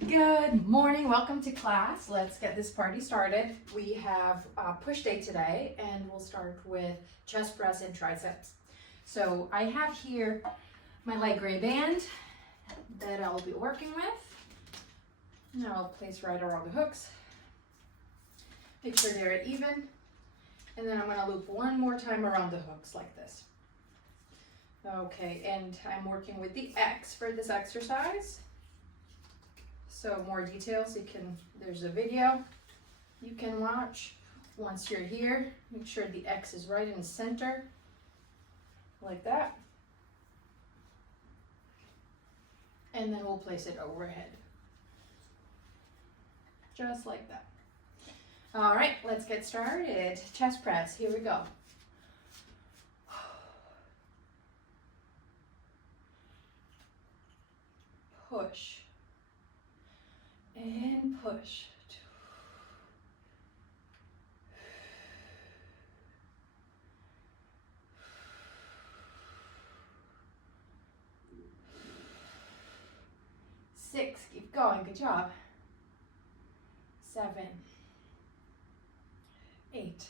Good morning, welcome to class. Let's get this party started. We have a push day today and we'll start with chest press and triceps. So I have here my light gray band that I'll be working with. Now I'll place right around the hooks. Make sure they're at even. And then I'm gonna loop one more time around the hooks like this. Okay, and I'm working with the X for this exercise. So more details, there's a video you can watch. Once you're here, make sure the X is right in the center, like that. And then we'll place it overhead, just like that. All right, let's get started. Chest press, here we go. Push. And push. Six, keep going, good job. 7, 8,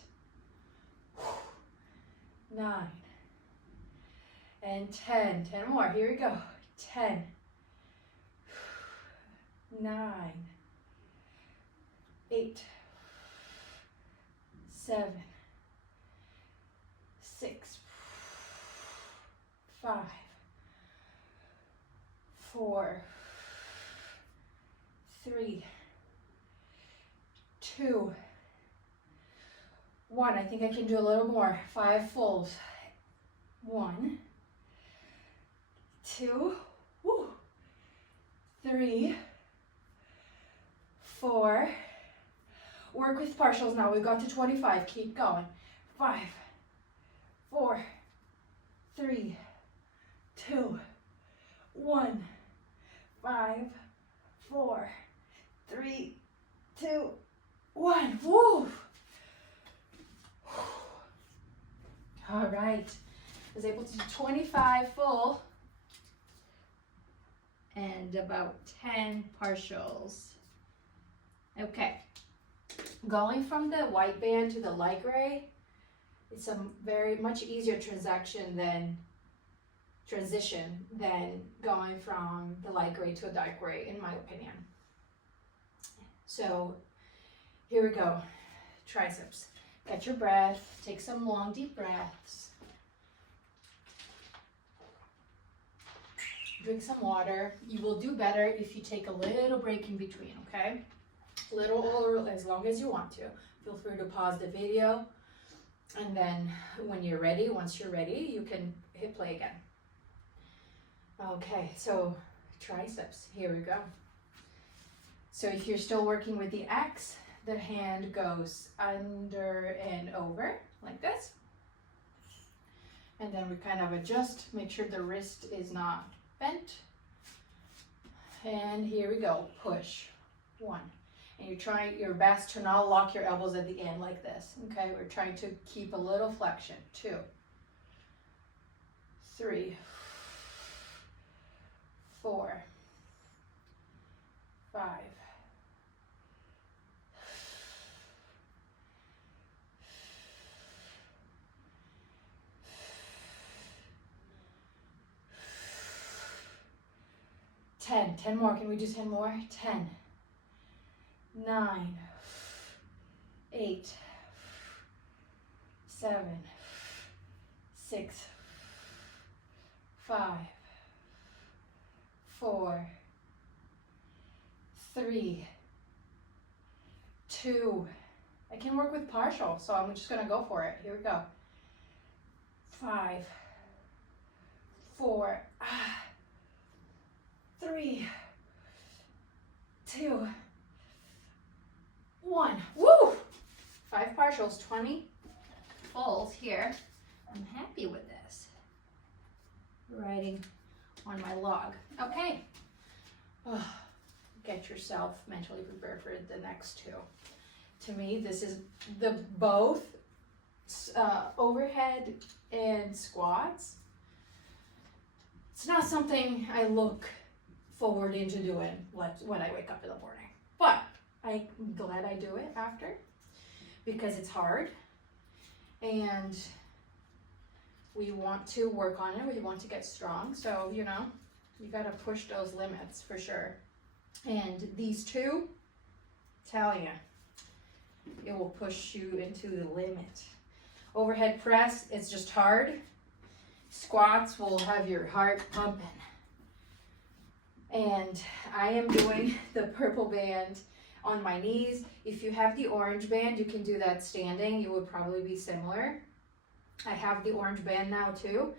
9, and 10. 10 more, here we go. 10, 9, 8, 7, 6, 5, 4, 3, 2, 1. I think I can do a little more. 5 folds. 1, 2, 3, 4. Work with partials now. We got to 25. Keep going. 5, 4, 3, 2, 1. 5, 4, 3, 2, 1. Woo! All right. I was able to do 25 full and about 10 partials. Okay. Going from the white band to the light gray, it's a very much easier transition than going from the light gray to a dark gray, in my opinion. So here we go. Triceps. Get your breath. Take some long, deep breaths. Drink some water. You will do better if you take a little break in between, okay? Little or as long as you want to. Feel free to pause the video. And then when you're ready, once you're ready, you can hit play again. Okay, so triceps. Here we go. So if you're still working with the X, the hand goes under and over like this. And then we kind of adjust, make sure the wrist is not bent. And here we go, push. 1. And you're trying your best to not lock your elbows at the end like this. Okay, we're trying to keep a little flexion. 2, 3, 4, 5, 10. 10 more. Can we do 10 more? 10, 9, 8, 7, 6, 5, 4, 3, 2. I can work with partial, so I'm just gonna go for it. Here we go. 5, 4, 3, 2, 1. Woo! 5 partials, 20 fulls here. I'm happy with this. Writing on my log. Okay. Get yourself mentally prepared for the next 2. To me, this is the both overhead and squats. It's not something I look forward into doing when I wake up in the morning. But I'm glad I do it after because it's hard and we want to work on it. We want to get strong. So, you know, you got to push those limits for sure. And these two, tell you, it will push you into the limit. Overhead press, it's just hard. Squats will have your heart pumping. And I am doing the purple band on my knees. If you have the orange band, you can do that standing. You would probably be similar. I have the orange band now too,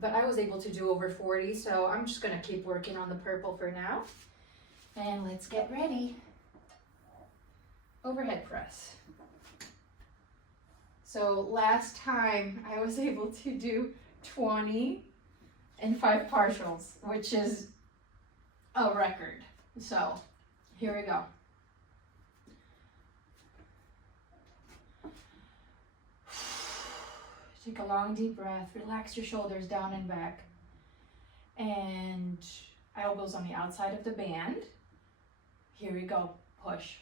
but I was able to do over 40, so I'm just gonna keep working on the purple for now. And let's get ready. Overhead press. So last time I was able to do 20 and 5 partials, which is a record. So here we go. Take a long deep breath, relax your shoulders down and back, and elbows on the outside of the band. Here we go, push.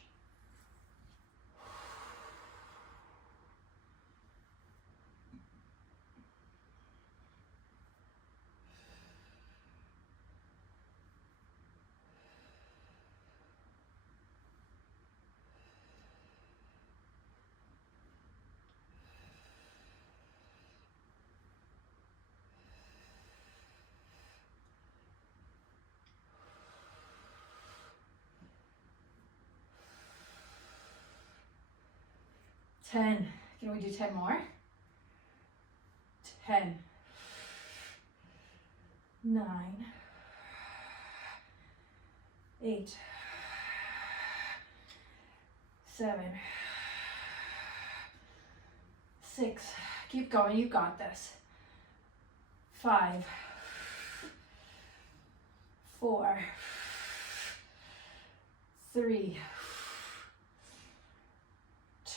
Ten. Can we do 10 more? 10, 9, 8, 7, 6. Keep going. You got this. 5, 4, 3,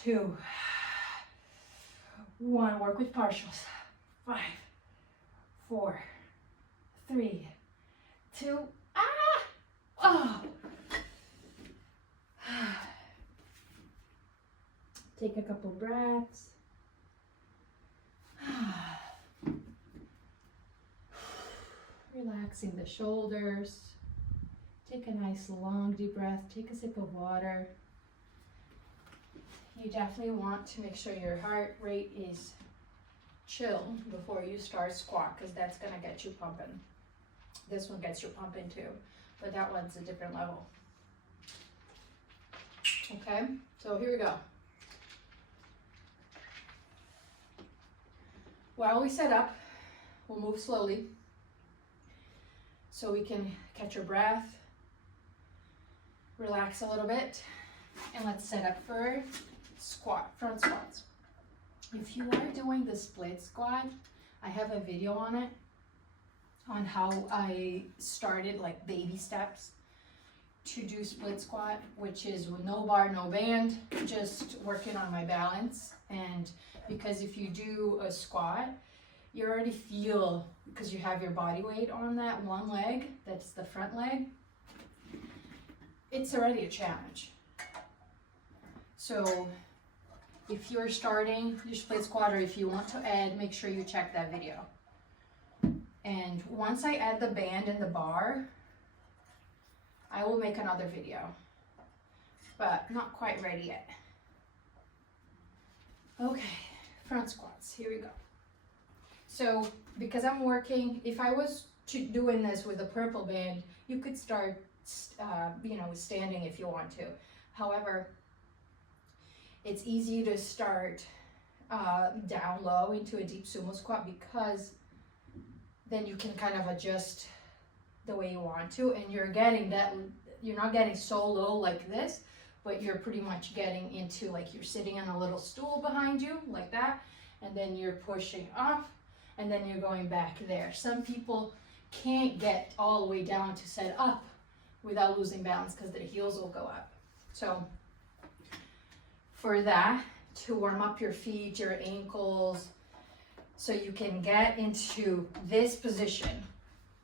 2, 1. Work with partials. 5, 4, 3, 2. Oh. Take a couple breaths. Relaxing the shoulders. Take a nice long deep breath. Take a sip of water. You definitely want to make sure your heart rate is chill before you start squat, because that's going to get you pumping. This one gets you pumping too, but that one's a different level. Okay, so here we go. While we set up, we'll move slowly so we can catch our breath, relax a little bit, and let's set up for squat, front squats. If you are doing the split squat, I have a video on it, on how I started, like baby steps to do split squat, which is with no bar, no band, just working on my balance. And because if you do a squat, you already feel, because you have your body weight on that one leg, that's the front leg, it's already a challenge. So if you're starting your split squat, or if you want to add, make sure you check that video. And once I add the band and the bar, I will make another video, but not quite ready yet. Okay, front squats, here we go. So because I'm working, if I was doing this with a purple band, you could start, standing if you want to. However, it's easy to start down low into a deep sumo squat, because then you can kind of adjust the way you want to, and you're getting that, you're not getting so low like this, but you're pretty much getting into, like, you're sitting on a little stool behind you like that, and then you're pushing up, and then you're going back there. Some people can't get all the way down to set up without losing balance, because their heels will go up. So for that, to warm up your feet, your ankles, so you can get into this position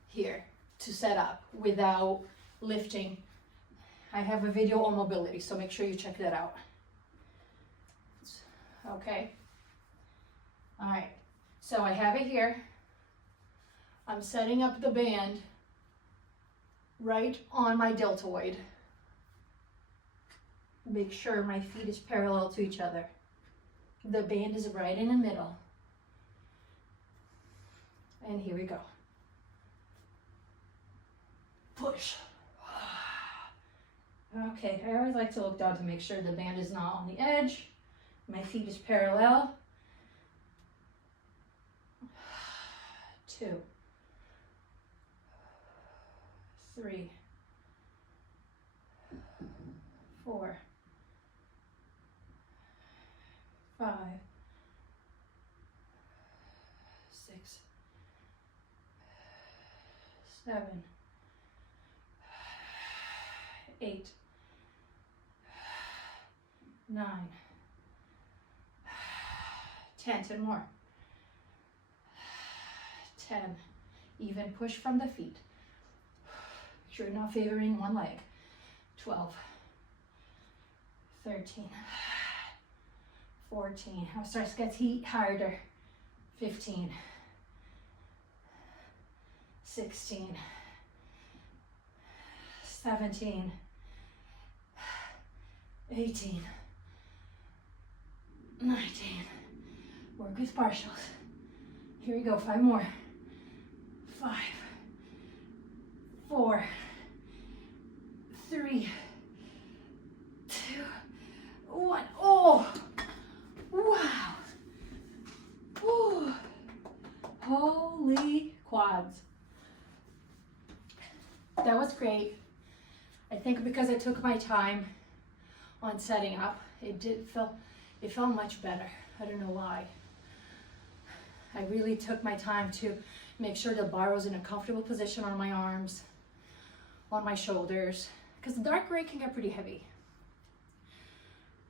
here. to set up without lifting. I have a video on mobility, so make sure you check that out. Okay. All right. So I have it here. I'm setting up the band right on my deltoid. Make sure my feet is parallel to each other. The band is right in the middle. And here we go. Push. Okay, I always like to look down to make sure the band is not on the edge. My feet is parallel. 2, 3, 4, 5, 6, 7, 8, 9, 10, 10 more. 10, even push from the feet. Make sure you're not favoring one leg. 12, 13, 14, now starts to get harder. 15, 16, 17, 18, 19, work with partials. Here we go, 5 more. 5, 4, 3, 2, 1. Oh, wow. Ooh. Holy quads. That was great. I think because I took my time on setting up, it felt much better. I don't know why. I really took my time to make sure the bar was in a comfortable position on my arms, on my shoulders, because the dark gray can get pretty heavy.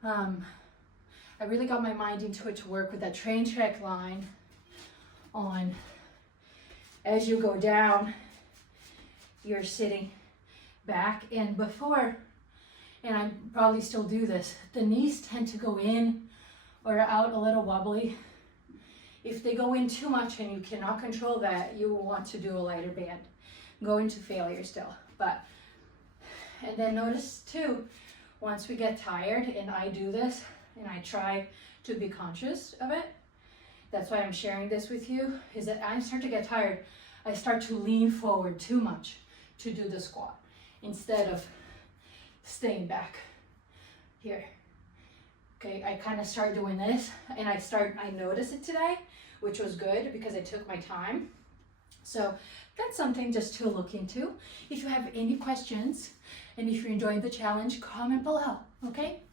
I really got my mind into it to work with that train track line on. As you go down, you're sitting back, and before, and I probably still do this, the knees tend to go in or out a little wobbly. If they go in too much and you cannot control that, you will want to do a lighter band. Go into failure still. And then notice too, once we get tired, and I do this, and I try to be conscious of it, that's why I'm sharing this with you, is that I start to get tired. I start to lean forward too much to do the squat instead of staying back here. Okay, I kind of start doing this, and I noticed it today, which was good because I took my time. So that's something just to look into. If you have any questions, and if you're enjoying the challenge, comment below, okay?